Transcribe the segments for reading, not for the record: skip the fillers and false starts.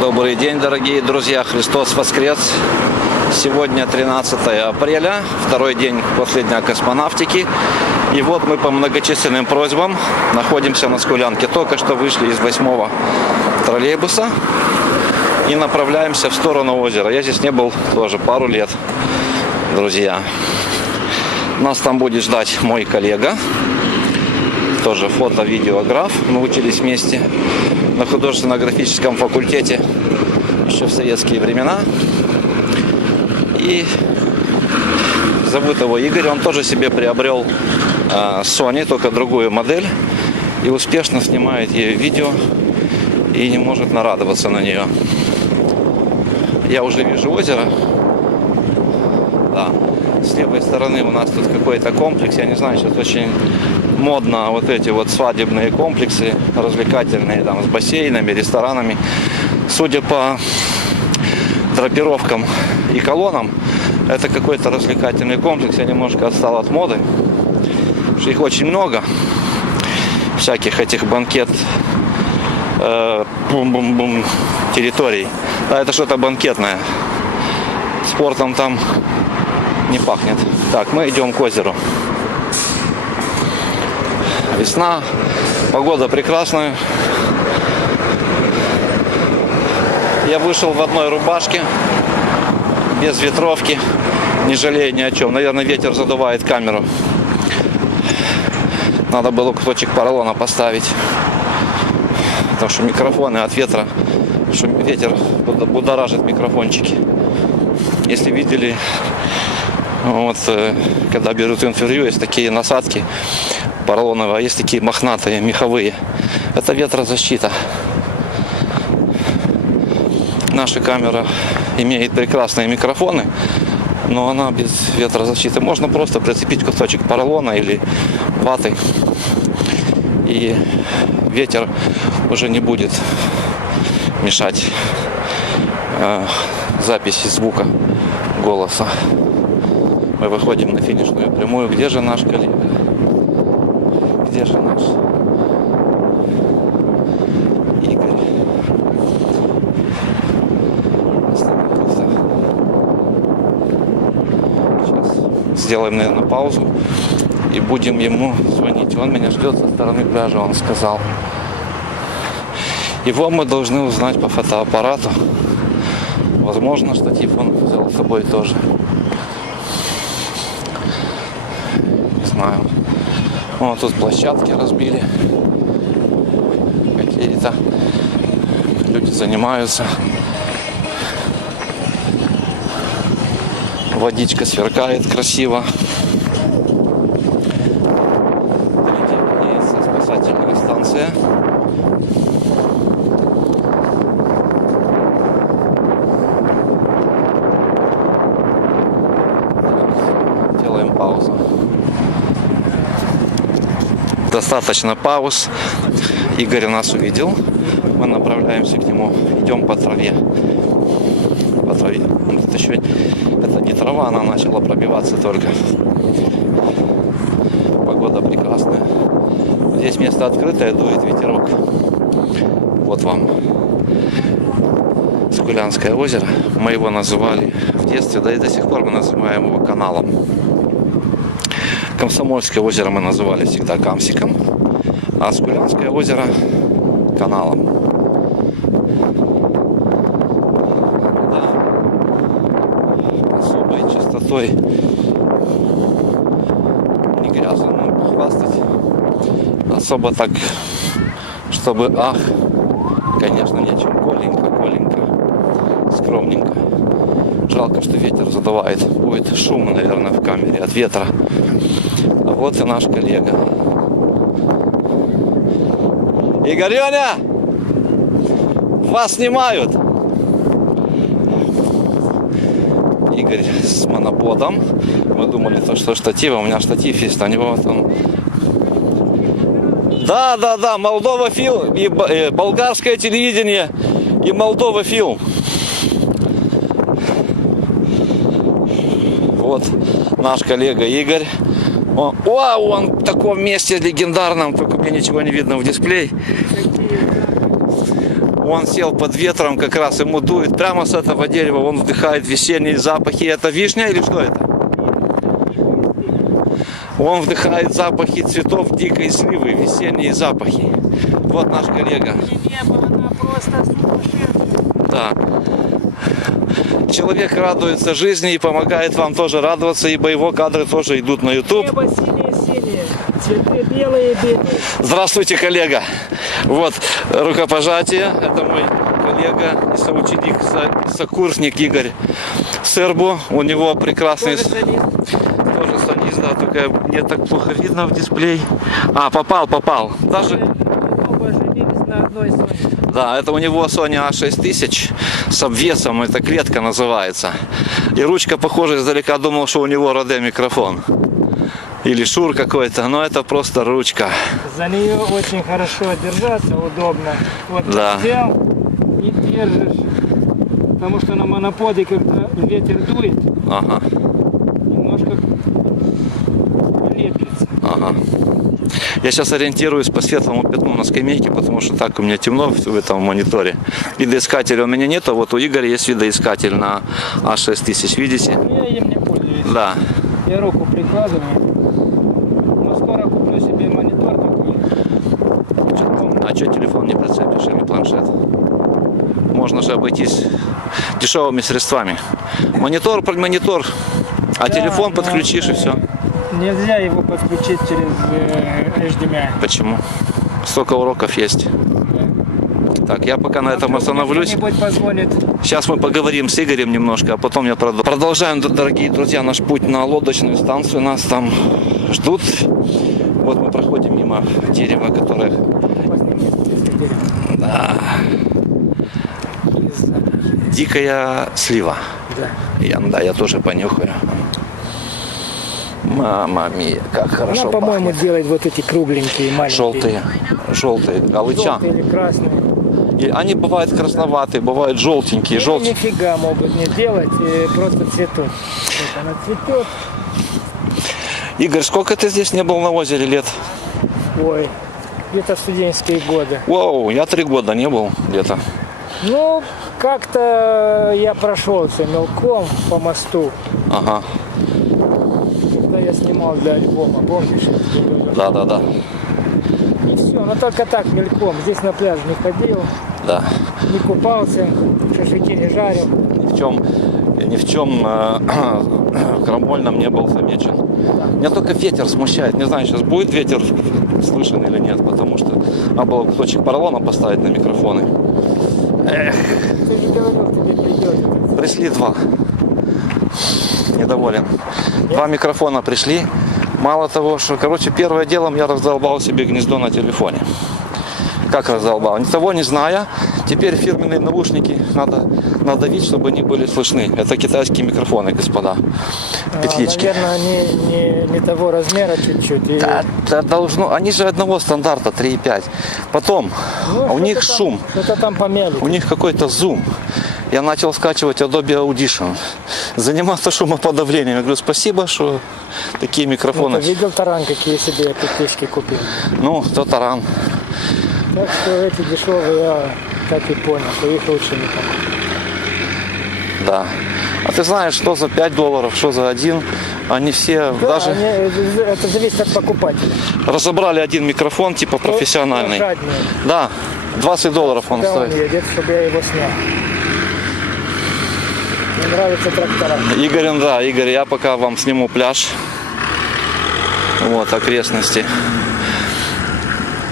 Добрый день, дорогие друзья! Христос воскрес! Сегодня 13 апреля, второй день после Дня космонавтики. И вот мы по многочисленным просьбам находимся на Скулянке. Только что вышли из 8-го троллейбуса и направляемся в сторону озера. Я здесь не был тоже пару лет, друзья. Нас там будет ждать мой коллега, тоже фото-видеограф. Мы учились вместе на художественно-графическом факультете еще в советские времена. И зовут его Игорь. Он тоже себе приобрел Sony, только другую модель. И успешно снимает ей видео и не может нарадоваться на нее. Я уже вижу озеро. Да. С левой стороны у нас тут какой-то комплекс. Я не знаю, сейчас очень модно вот эти вот свадебные комплексы развлекательные, там с бассейнами, ресторанами. Судя по драпировкам и колоннам, это какой-то развлекательный комплекс. Я немножко отстал от моды, потому что их очень много, всяких этих банкет территорий. Да, это что-то банкетное. Спортом там не пахнет. Так, мы идем к озеру. Весна, погода прекрасная. Я вышел в одной рубашке, без ветровки, не жалею ни о чем. Наверное, ветер задувает камеру. Надо было кусочек поролона поставить, потому что микрофоны от ветра, что ветер будоражит микрофончики. Если видели, вот, когда берут интервью, есть такие насадки поролоновые, есть такие мохнатые, меховые. Это ветрозащита. Наша камера имеет прекрасные микрофоны, но она без ветрозащиты. Можно просто прицепить кусочек поролона или ваты, и ветер уже не будет мешать записи звука, голоса. Мы выходим на финишную прямую. Где же наш коллега? Где же наш Игорь? Остановился. Сейчас сделаем, наверное, паузу и будем ему звонить. Он меня ждет со стороны пляжа, он сказал. Его мы должны узнать по фотоаппарату. Возможно, штатив он взял с собой тоже. Не знаю. Вот тут площадки разбили. Какие-то люди занимаются. Водичка сверкает красиво. Впереди виднеется спасательная станция. Делаем паузу. Достаточно пауз. Игорь нас увидел. Мы направляемся к нему. Идем по траве. По траве. Это не трава, она начала пробиваться только. Погода прекрасная. Здесь место открытое, дует ветерок. Вот вам Скулянское озеро. Мы его называли в детстве, да и до сих пор мы называем его каналом. Комсомольское озеро мы называли всегда Камсиком, а Скулянское озеро каналом. Да. Особой чистотой не грязно нам похвастать. Особо так, чтобы конечно, нечем. Коленько, скромненько. Жалко, что ветер задувает. Будет шум, наверное, в камере от ветра. А вот и наш коллега. Игорёня! Вас снимают! Игорь с моноподом. Мы думали, что штатив. У меня штатив есть, а него вот он. Да, Молдова фильм и болгарское телевидение и Молдова фильм. Вот наш коллега Игорь. Он в таком месте легендарном, только мне ничего не видно в дисплее. Он сел под ветром, как раз ему дует прямо с этого дерева, он вдыхает весенние запахи. Это вишня или что это? Он вдыхает запахи цветов дикой сливы, весенние запахи. Вот наш коллега. Да. Человек радуется жизни и помогает вам тоже радоваться, ибо его кадры тоже идут на YouTube. Небо синее-синее, цветы белые-белые. Здравствуйте, коллега. Вот рукопожатие. Это мой коллега и соученик, сокурсник Игорь Сербу. У него прекрасный... Тоже солист, да, только мне так плохо видно в дисплей. А, попал. Даже... На одной Sony. Да, это у него Sony A6000 с обвесом, это клетка называется. И ручка, похоже, издалека думал, что у него Rode микрофон. Или Шур какой-то, но это просто ручка. За нее очень хорошо держаться, удобно. Вот Да. взял и держишь. Потому что на моноподе, когда ветер дует, Ага, немножко леплется. ага. Я сейчас ориентируюсь по светлому пятну на скамейке, потому что так у меня темно в этом мониторе. Видоискателя у меня нет, а вот у Игоря есть видоискатель на A6000, видите? Я им не пользуюсь. Да. Я руку прикладываю. Но скоро куплю себе монитор такой. А что телефон не прицепишь или планшет? Можно же обойтись дешевыми средствами. Монитор, а Да, телефон но, подключишь и все. Нельзя его подключить через HDMI. Почему? Столько уроков есть. Так, я пока на этом остановлюсь. Кто-нибудь позвонит. Сейчас мы поговорим с Игорем немножко, а потом я продолжу. Продолжаем, дорогие друзья, наш путь на лодочную станцию. Нас там ждут. Вот мы проходим мимо дерева, которое... Да. Дикая слива. Да. Я тоже понюхаю. Мама мия, как хорошо Она, по-моему, пахнет. делает вот эти кругленькие, маленькие. Желтые, галыча. Желтые или красные. И они бывают красноватые, бывают желтенькие, Или нифига могут не делать, просто цветут. Вот она цветет. Игорь, сколько ты здесь не был на озере лет? Ой, где-то студенческие годы. Вау, я 3 года не был где-то. Ну, как-то я прошелся мелком по мосту. Ага, Когда я снимал для альбома, помнишь? да, И все, но только так мельком. Здесь на пляж не ходил, да. не купался, шашлыки не жарил. Ни в чем крамольном не был замечен. Меня только ветер смущает. Не знаю, сейчас будет ветер слышен или нет, потому что надо было кусочек поролона поставить на микрофоны. Эх, Ты же говорил, тебе придет. пришли 2. Недоволен. 2 микрофона пришли. Мало того, что, первое делом я раздолбал себе гнездо на телефоне. Как раздолбал? Ни того не зная. Теперь фирменные наушники надо надавить, чтобы они были слышны. Это китайские микрофоны, господа. Петлички. Наверное, они не того размера чуть-чуть. И... Да, должно. Они же одного стандарта 3,5. Потом, Ну, у них что-то шум. Там, что-то там помяли. У них какой-то зум. Я начал скачивать Adobe Audition. Заниматься шумоподавлением. Я говорю, спасибо, что такие микрофоны. Ну, ты видел таран, какие себе петлички купил? Ну, то таран. Так что эти дешевые, я так и понял, что их лучше не покупать. Да. А ты знаешь, что за $5, что за 1. Они все Да, даже это зависит от покупателя. разобрали один микрофон, типа профессиональный. Кто жадный, Да, $20 он когда он стоит. едет, чтобы я его снял. Мне нравятся трактора. Игорь, я пока вам сниму пляж. Вот, окрестности.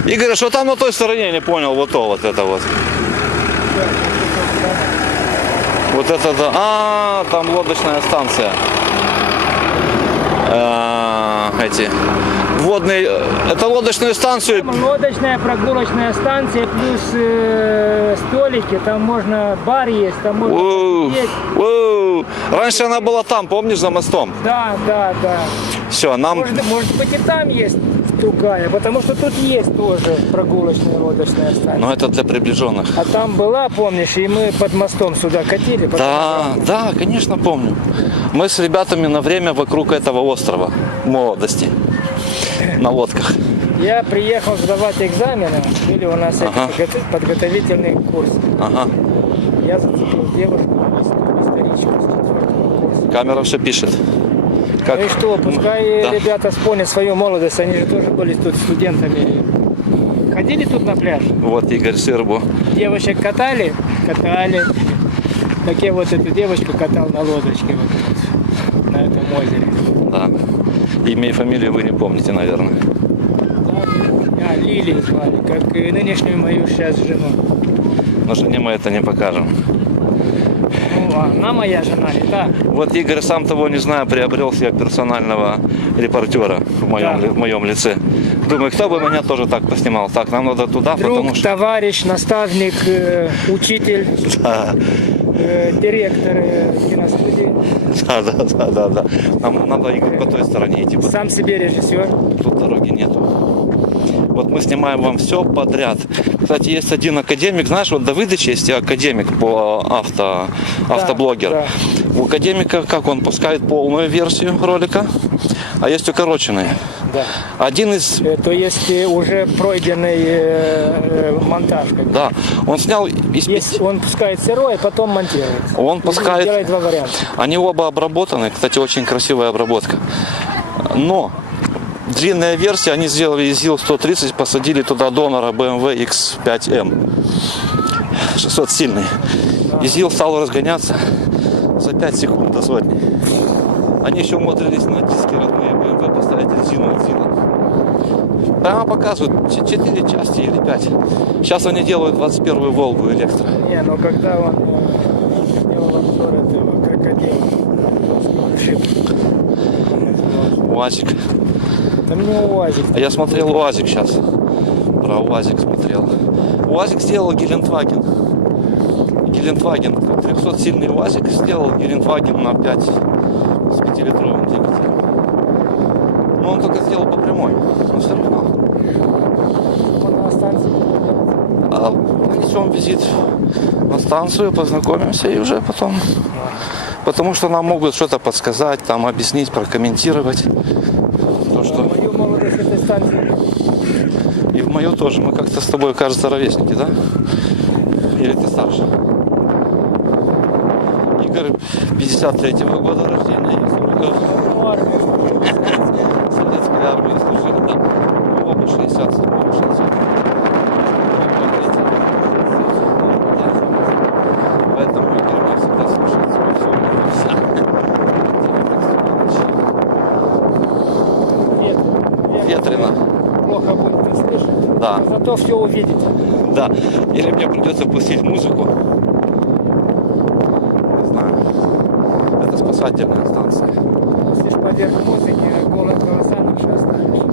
Игорь, что там на той стороне, я не понял, вот это вот. Вот это да. А, там лодочная станция. Эти водные. Это лодочную станцию. Лодочная прогулочная станция плюс столики, там можно бар есть, там можно есть. Раньше она была там, помнишь, за мостом? Да. Все, нам... Может быть и там есть другая, потому что тут есть тоже прогулочная лодочная станция. Но это для приближенных. А там была, помнишь, и мы под мостом сюда катили. Да, конечно, помню. Мы с ребятами на время вокруг этого острова молодости на лодках. Я приехал сдавать экзамены, были у нас эти Ага. подготовительный курс. Ага. Я зацепил девушку, историчку с 4 курса. Камера все пишет. Как? Ну и что, пускай Да. ребята вспомнят свою молодость, они же тоже были тут студентами. Ходили тут на пляж, Вот Игорь Сырбу. девочек катали, Так я вот эту девочку катал на лодочке вот, на этом озере. Да. Имя и фамилию вы не помните, наверное. Да, Лилией звали, как и нынешнюю мою сейчас жену. Но жене мы это не покажем. Ну, она моя жена, и так. Вот Игорь, сам того не зная, приобрел себе персонального репортера Да. в моем лице. Думаю, кто бы меня тоже так поснимал. Так, нам надо туда, Друг, потому что... товарищ, наставник, учитель, Да, директор киностудии, да. Нам надо, Игорь, по той стороне идти. сам себе режиссер. Тут дороги нету. Вот мы снимаем вам все подряд. Кстати, есть один академик, знаешь, вот Давидыч есть академик по автоблогер. Да. У академика, как он пускает полную версию ролика, а есть укороченные. Да. Один из... То есть уже пройденный монтаж. как бы. Да, он снял из Есть, он пускает сырой, а потом монтирует. Он пускает- Делает два варианта. Они оба обработаны, кстати, очень красивая обработка. Но длинная версия, они сделали из ЗИЛ-130, посадили туда донора BMW X5M. 600 сильный. И ЗИЛ стал разгоняться за 5 секунд до сотни. Они еще умудрились на диски родные BMW поставить резину от ЗИЛа. Прямо показывают 4 части или 5. Сейчас они делают 21-ю Волгу электро. Не, но когда он делал обзор этого крокодила, джип, он назывался. УАЗик. Там не УАЗик. А я смотрел УАЗик сейчас. Про УАЗик смотрел. УАЗик сделал Гелендваген. Гелендваген. 300-сильный УАЗик сделал Гелендваген на 5 с 5-литровым двигателем. Но он только сделал по прямой. Но все равно. Он на станции. А нанесем визит на станцию, познакомимся и уже потом. Потому что нам могут что-то подсказать, там объяснить, прокомментировать. То, что... Мою молодость этой станции. И в мою тоже. Мы как-то с тобой, кажется, ровесники, да? Или ты старше? Игорь 53-го года рождения, и Суриков Ну, армия. в советской армии служили, да? Оба 67-го, 60-го. Поэтому Игорь мне всегда слушается во всем. Ветрено. Плохо будет слышать. Да. Зато все увидите. Да. Или мне придется пустить музыку. Не знаю. Это спасательная станция. Если ж поверх музыки голос голоса наши останешь.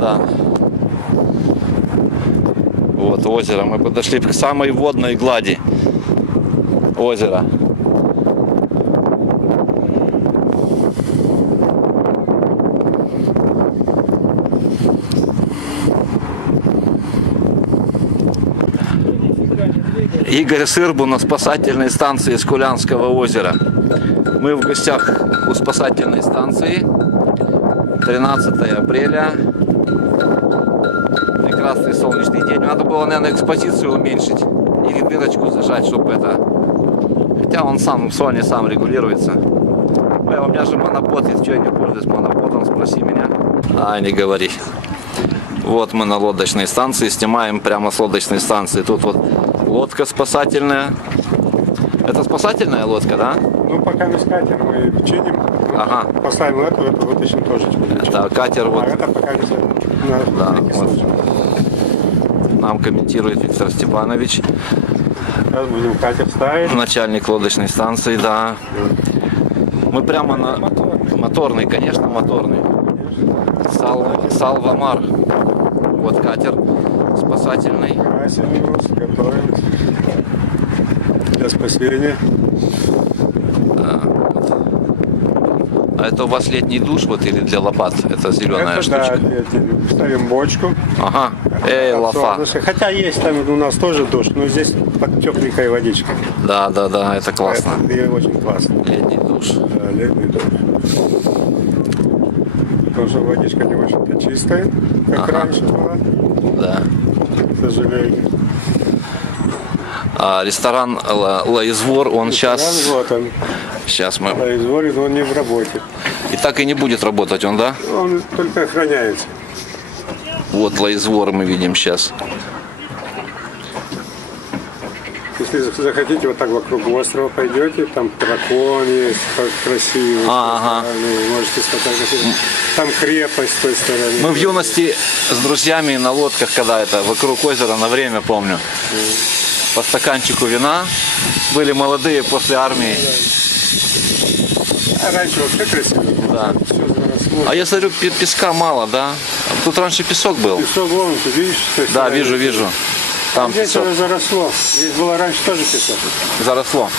Да. Вот озеро. Мы подошли к самой водной глади озера. Игорь Сырбу на спасательной станции Скулянского озера. Мы в гостях у спасательной станции. 13 апреля. Прекрасный солнечный день. Надо было, наверное, экспозицию уменьшить. Или дырочку зажать, чтобы это... Хотя он сам, Sony сам регулируется. Ой, у меня же монопод, и что я не пользуюсь моноподом, спроси меня. А, не говори. Вот мы на лодочной станции, снимаем прямо с лодочной станции. Тут вот лодка спасательная. Это спасательная лодка, да? Ну, пока не катер мы чиним. Ага. Поставим эту вытащим тоже. Это катер вот. А это пока не знаю. Да, На всякий вот. случай. Нам комментирует Виктор Степанович, Сейчас будем катер ставить. начальник лодочной станции, да. Мы прямо на... Моторный, конечно, моторный. Салвамар. Вот катер спасательный. Красим его, готовим для спасения. А это у вас летний душ вот или для лопат? Это зеленая Это штучка. да, ставим бочку. Ага. Эй, от лафа. солнышка. Хотя есть там у нас тоже душ, но здесь под тепленькая водичка. Да, это классно. Это и очень классно. Летний душ. Да, летний душ. Потому что водичка не очень-то чистая, как раньше была, Да. к сожалению. А ресторан Лаизвор, он сейчас... Вот он, Сейчас мы... производит, он не в работе. И так и не будет работать он, да? Он только охраняется. Вот Лаизвор мы видим сейчас. Если захотите, вот так вокруг острова пойдете, там дракон есть, как красивый. Ага. Можете сфотографировать. Там крепость с той стороны. Мы в юности с друзьями на лодках, когда это, вокруг озера на время, помню. По стаканчику вина. Были молодые после армии. А раньше вообще красиво было. Да. Все заросло. А я смотрю, песка мало, да? Тут раньше песок был. Песок вон, ты видишь? с той Да, стороны? вижу. Там Здесь песок уже заросло. Здесь было раньше тоже песок. заросло.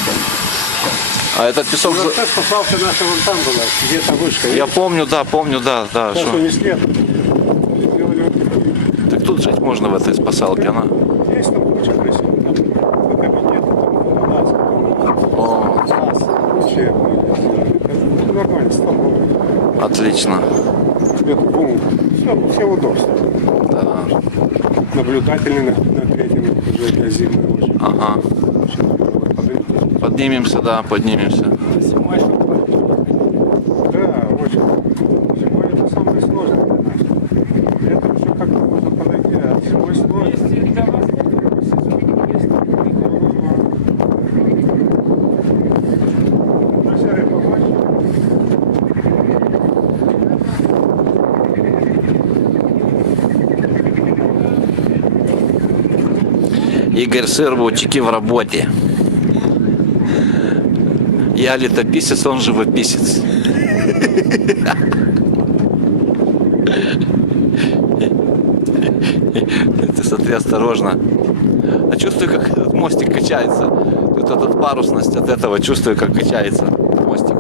А этот песок... И вот сейчас попался наша вон там была, где-то вышка. Я помню, да. Сейчас Что? унесли. Сделали вот такую. Так тут жить можно в этой спасалке, она. Здесь там очень красиво. Там по кабинету, там у нас, О, вообще. Это нормально, стол. отлично. Тебе бум. Все удобства. Да. Наблюдательный на третьем этаже для зимы очень. Ага. Очень вот подойдите. Поднимемся, да, поднимемся. Зимой, чтобы Да, очень. Зимой это самое сложное для нас. Летом все как-то можно подойти, а зимой сложно. если для вас какой сезон, если Друзья, помочь. Игорь Сырбутчики в работе. Я летописец, он живописец. Ты смотри осторожно. А чувствую, как этот мостик качается. Тут этот парусность от этого чувствую, как качается мостик.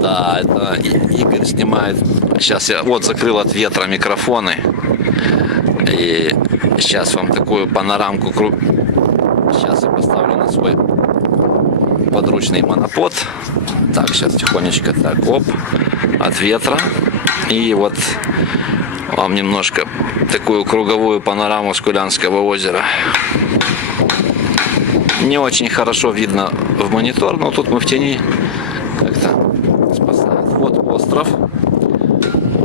Да, это Игорь снимает. Сейчас я вот закрыл от ветра микрофоны. И сейчас вам такую панорамку. Сейчас я поставлю на свой подручный монопод. Так, сейчас тихонечко так, оп, от ветра. И вот вам немножко такую круговую панораму Скулянского озера. Не очень хорошо видно в монитор, но тут мы в тени как-то спасает. Вот остров.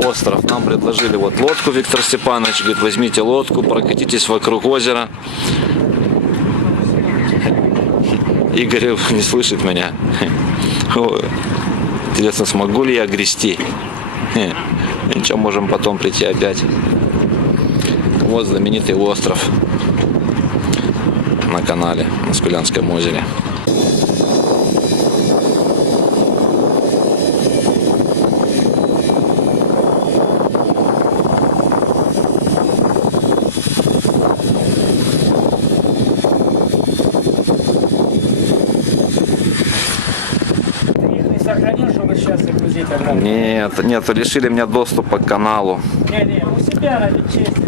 Остров. Нам предложили вот лодку, Виктор Степанович говорит, возьмите лодку, прокатитесь вокруг озера. Игорь не слышит меня. Ой, интересно, смогу ли я грести? Ничего, можем потом прийти опять. Вот знаменитый остров на канале, на Скулянском озере. ты их не сохранил, чтобы сейчас загрузить обратно? Нет, лишили меня доступа к каналу. Не, у себя ради чести.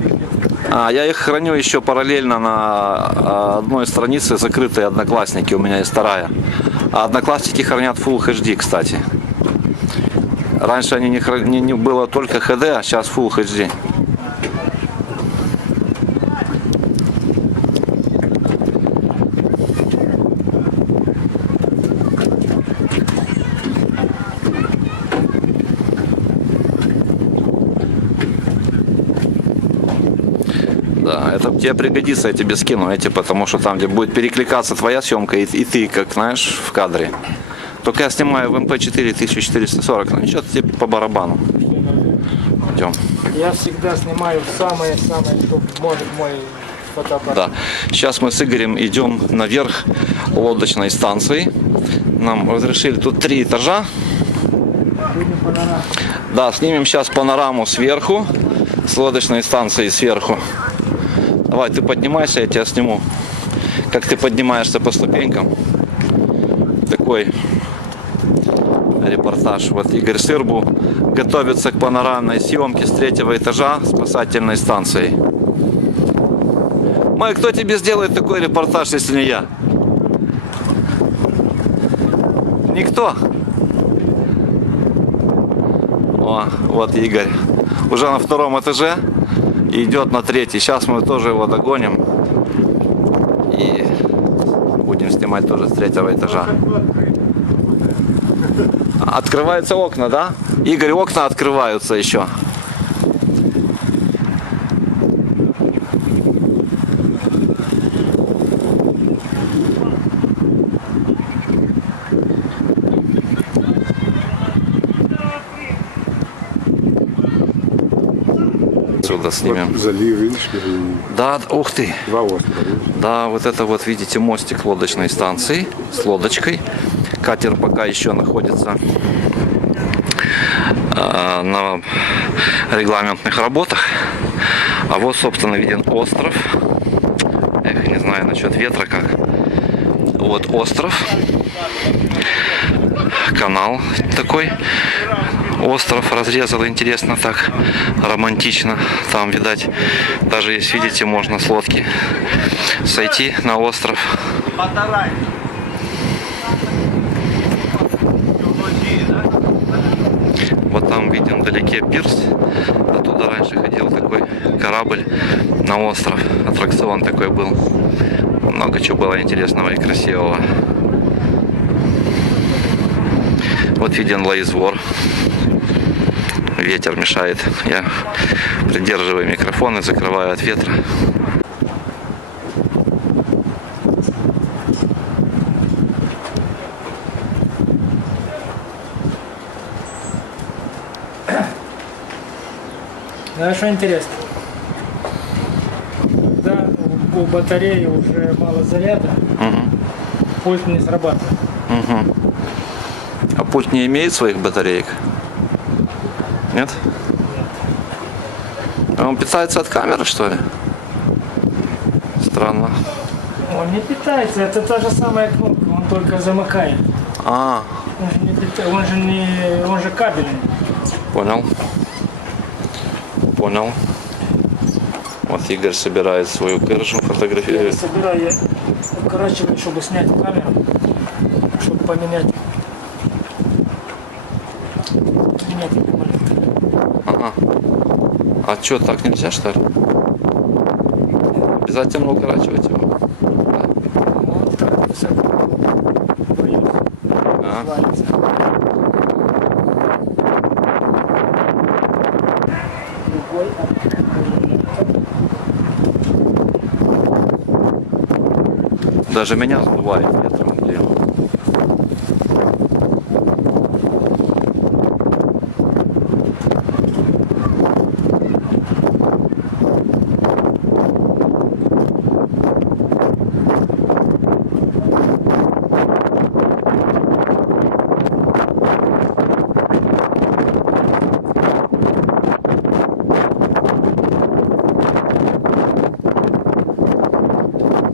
Я их храню еще параллельно на одной странице, закрытые Одноклассники, у меня есть вторая. А Одноклассники хранят Full HD, кстати. Раньше они не было только HD, а сейчас Full HD. Да, это тебе пригодится, я тебе скину эти, потому что там, где будет перекликаться твоя съемка и ты, как знаешь, в кадре. Только я снимаю в MP4 1440, но ничего, тебе по барабану. Идем. Я всегда снимаю самое-самое, что может мой фотоаппарат. Да. Сейчас мы с Игорем идем наверх лодочной станции. Нам разрешили тут 3 этажа. Будем панораму. Да, снимем сейчас панораму сверху, с лодочной станции сверху. Давай, ты поднимайся, я тебя сниму. как ты поднимаешься по ступенькам. Такой репортаж. Вот Игорь Сырбу готовится к панорамной съемке с 3-го этажа спасательной станции. Май, кто тебе сделает такой репортаж, если не я? Никто. О, вот Игорь. Уже на 2-м этаже и идет на 3-й. Сейчас мы тоже его догоним. И будем снимать тоже с 3-го этажа. Открываются окна, да? Игорь, окна открываются еще. Сюда снимем. Вот залив, видишь? Да, ух ты. 2 острова, видишь? Да, вот это вот, видите, мостик лодочной станции с лодочкой. Катер пока еще находится на регламентных работах. А вот, собственно, виден остров. Эх, не знаю насчет ветра как. Вот остров. Канал такой. Остров разрезал, интересно так, романтично. Там, видать, даже если видите, можно с лодки сойти на остров. Вот там виден вдалеке пирс. Оттуда раньше ходил такой корабль на остров. Аттракцион такой был. Много чего было интересного и красивого. Вот виден Лаизвор. Ветер мешает. Я придерживаю микрофон и закрываю от ветра. Знаешь, что интересно? Когда у батареи уже мало заряда, пульт не срабатывает. А пульт не имеет своих батареек? Нет? А он питается от камеры, что ли? Странно. Он не питается, это та же самая кнопка, он только замыкает. А, Он же не питается, он же кабельный. понял. Понял. Вот Игорь собирает свою кыржу, Я фотографирует. собираю, я укорачиваю, чтобы снять камеру, чтобы поменять маленько. Ага. А что, так нельзя, что ли? Обязательно укорачивать его. Вот так, высоко. Боюсь. А? Свалится. Другой. Даже меня сдувает ветром, блин.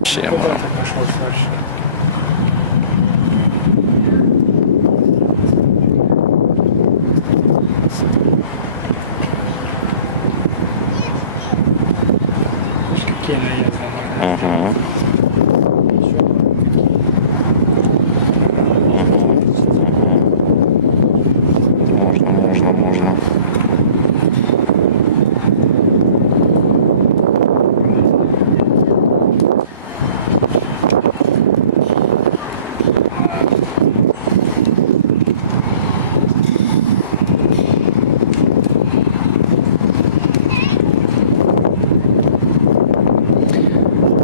Чем? Куда ты пошел дальше? Какие наезды. Угу. Можно.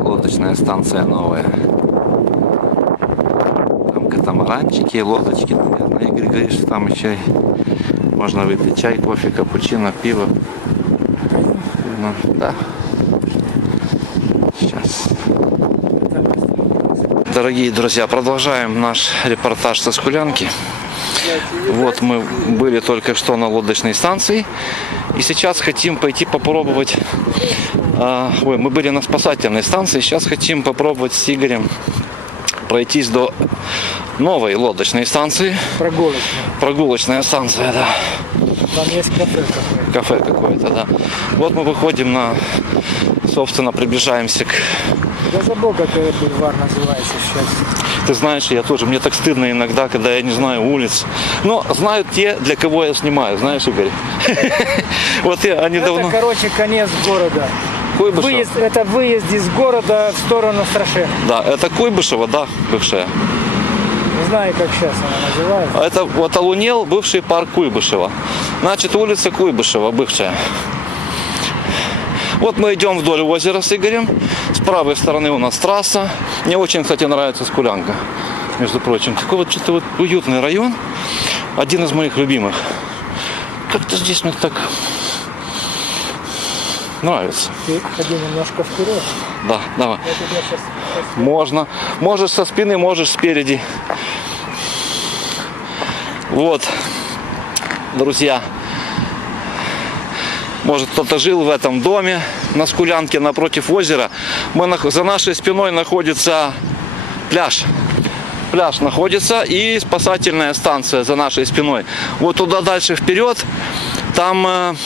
Лодочная станция новая. Там катамаранчики, лодочки, наверное. Игорь говорит, что там еще и можно выпить чай, кофе, капучино, пиво. Ну, да. Сейчас. Дорогие друзья, продолжаем наш репортаж со Скулянки. Вот мы были только что на лодочной станции. И сейчас хотим пойти попробовать. Мы были на спасательной станции. Сейчас хотим попробовать с Игорем пройтись до новой лодочной станции. Прогулочная. Прогулочная станция, да. Там есть кафе какое-то. Кафе какое-то, да. Вот мы выходим собственно, приближаемся к... Я забыл, как этот бульвар называется сейчас. Ты знаешь, я тоже, мне так стыдно иногда, когда я не знаю улиц. Но знают те, для кого я снимаю, знаешь, Игорь? Вот они давно... Это, короче, конец города. Куйбышево. Это выезд из города в сторону Страшен. Да, это Куйбышево, да, бывшая. Не знаю, как сейчас она называется. Это вот Алунел, бывший парк Куйбышева. Значит, улица Куйбышева, бывшая. Вот мы идем вдоль озера с Игорем. С правой стороны у нас трасса. Мне очень, кстати, нравится Скулянка. Между прочим, такой вот что-то вот уютный район. Один из моих любимых. Как-то здесь мне так нравится. Ты ходи немножко вперед. Да, давай. Я тебе сейчас... Можно. Можешь со спины, можешь спереди. Вот, друзья. Может, кто-то жил в этом доме на Скулянке напротив озера. За нашей спиной находится пляж. Пляж находится и спасательная станция за нашей спиной. Вот туда дальше вперед. Там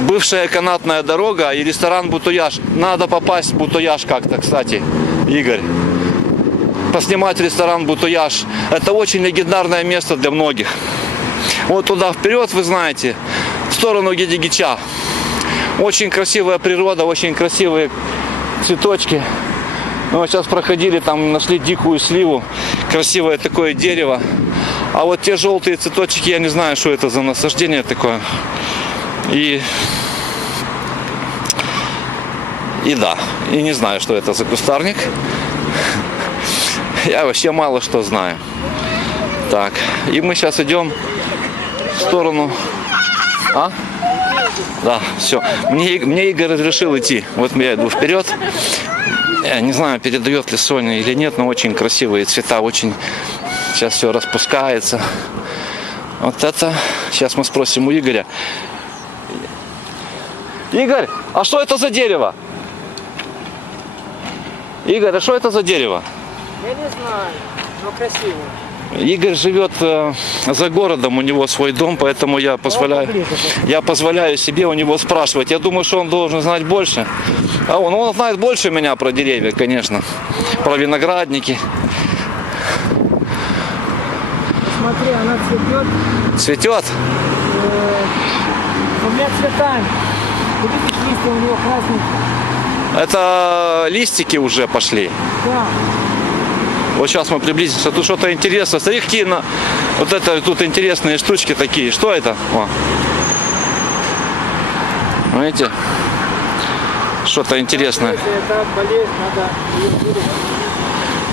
бывшая канатная дорога и ресторан Бутуяж. Надо попасть в Бутуяж как-то, кстати, Игорь. Поснимать ресторан Бутуяж. Это очень легендарное место для многих. Вот туда вперед, вы знаете, в сторону Гедигича. Очень красивая природа, очень красивые цветочки. Мы вот сейчас проходили, там нашли дикую сливу. Красивое такое дерево. А вот те желтые цветочки, я не знаю, что это за насаждение такое. И да, и не знаю, что это за кустарник. Я вообще мало что знаю. Так, и мы сейчас идем в сторону... Да, все. Мне Игорь разрешил идти. Вот я иду вперед. Я не знаю, передает ли Соня или нет, но очень красивые цвета, очень... Сейчас все распускается. Вот это... Сейчас мы спросим у Игоря. Игорь, а что это за дерево? Игорь, а что это за дерево? Я не знаю, но красиво. Игорь живет за городом, у него свой дом, поэтому я позволяю себе у него спрашивать. Я думаю, что он должен знать больше. А он знает больше меня про деревья, конечно. Про виноградники. Смотри, она цветет. Цветет? Двумя цветами. Ты видишь, листья у него красненькие. Это листики уже пошли. Да. Вот сейчас мы приблизимся. Тут что-то интересное. Смотри, какие вот это тут интересные штучки такие. Что это? О. Видите? Что-то интересное. Это болезнь, надо ее вырубить.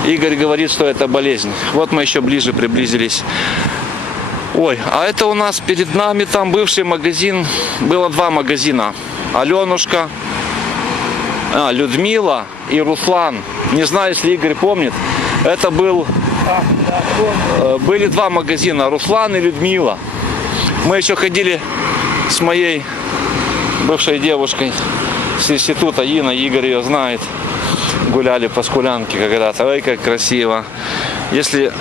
Игорь говорит, что это болезнь. Вот мы еще ближе приблизились. Ой, а это у нас перед нами там бывший магазин. Было два магазина. Аленушка, Людмила и Руслан. Не знаю, если Игорь помнит. Это были два магазина, Руслан и Людмила. Мы еще ходили с моей бывшей девушкой с института, Инна, Игорь ее знает. Гуляли по Скулянке когда-то. Ой, как красиво. Если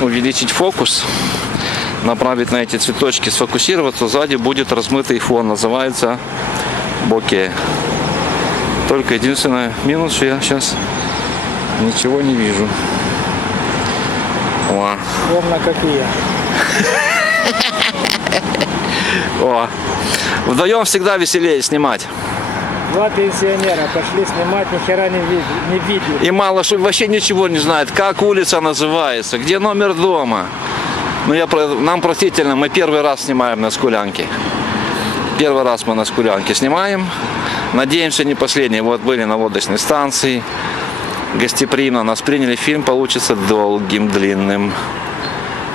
увеличить фокус, направить на эти цветочки, сфокусироваться, сзади будет размытый фон. Называется боке. Только единственное минус, что я сейчас ничего не вижу. О. Ровно как и я. О. Вдвоем всегда веселее снимать. Два пенсионера пошли снимать, ни хера не видели. И мало что вообще ничего не знает, как улица называется, где номер дома. Но нам простительно, мы первый раз снимаем на Скулянке. Первый раз мы на Скулянке снимаем. Надеемся, не последний. Вот были на лодочной станции. Гостеприимно нас приняли. Фильм получится долгим, длинным.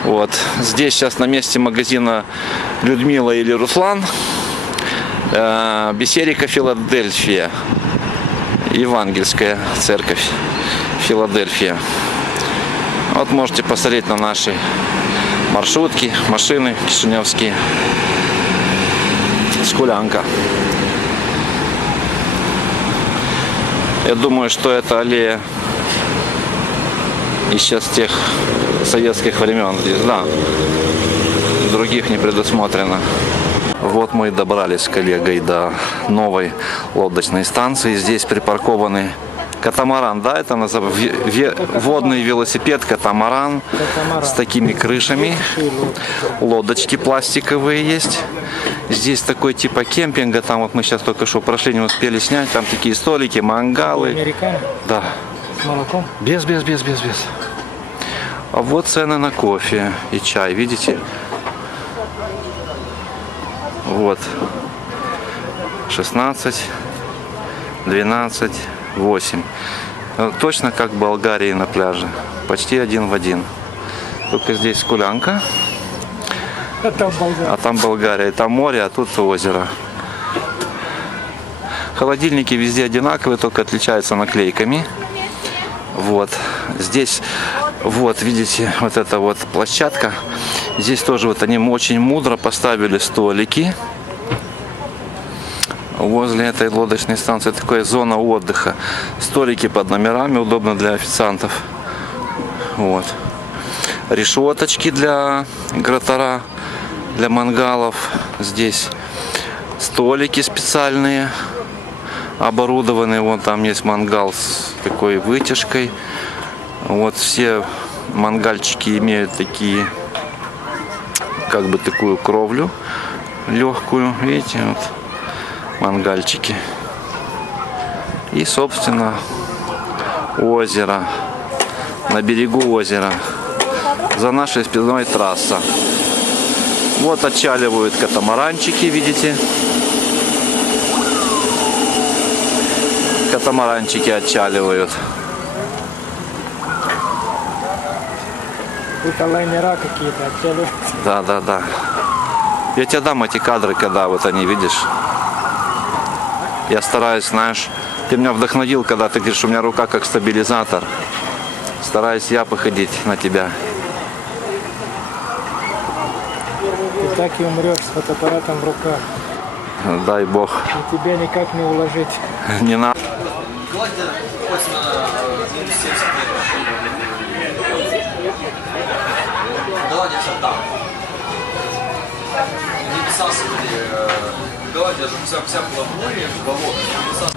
Вот. Здесь сейчас на месте магазина Людмила или Руслан. Бисерика Филадельфия. Евангельская церковь Филадельфия. Вот можете посмотреть на наши маршрутки, машины кишиневские. Скулянка. Я думаю, что это аллея еще с тех советских времен. Здесь, да. Других не предусмотрено. Вот мы и добрались с коллегой до новой лодочной станции. Здесь припаркованы катамаран, да, это называется водный велосипед, катамаран с такими крышами. Лодочки пластиковые есть. Здесь такой типа кемпинга, там вот мы сейчас только что прошли, не успели снять, там такие столики, мангалы. Американо? Да. С молоком? Без. А вот цены на кофе и чай, видите? Вот. 16, 12, 8. Точно как в Болгарии на пляже. Почти один в один. Только здесь Скулянка. А там Болгария. Там море, а тут озеро. Холодильники везде одинаковые, только отличаются наклейками. Вот. Здесь, вот, видите, вот эта вот площадка. Здесь тоже вот они очень мудро поставили столики. Возле этой лодочной станции такая зона отдыха. Столики под номерами, удобно для официантов. Вот. Решеточки для гротара, для мангалов. Здесь столики специальные, оборудованные. Вон там есть мангал с такой вытяжкой. Вот все мангальчики имеют такие, как бы такую кровлю легкую. Видите, вот мангальчики. И, собственно, озеро. На берегу озера. За нашей спиной трасса. Вот отчаливают катамаранчики, видите? Катамаранчики отчаливают. Это лайнера какие-то отчаливают. Да. Я тебе дам эти кадры, когда вот они, видишь? Я стараюсь, знаешь, ты меня вдохновил, когда ты говоришь, у меня рука как стабилизатор. Стараюсь я походить на тебя. Ты так и умрешь с фотоаппаратом в руках. Дай бог. И тебя никак не уложить. Не надо. Давайте, чтобы вся была море, болото.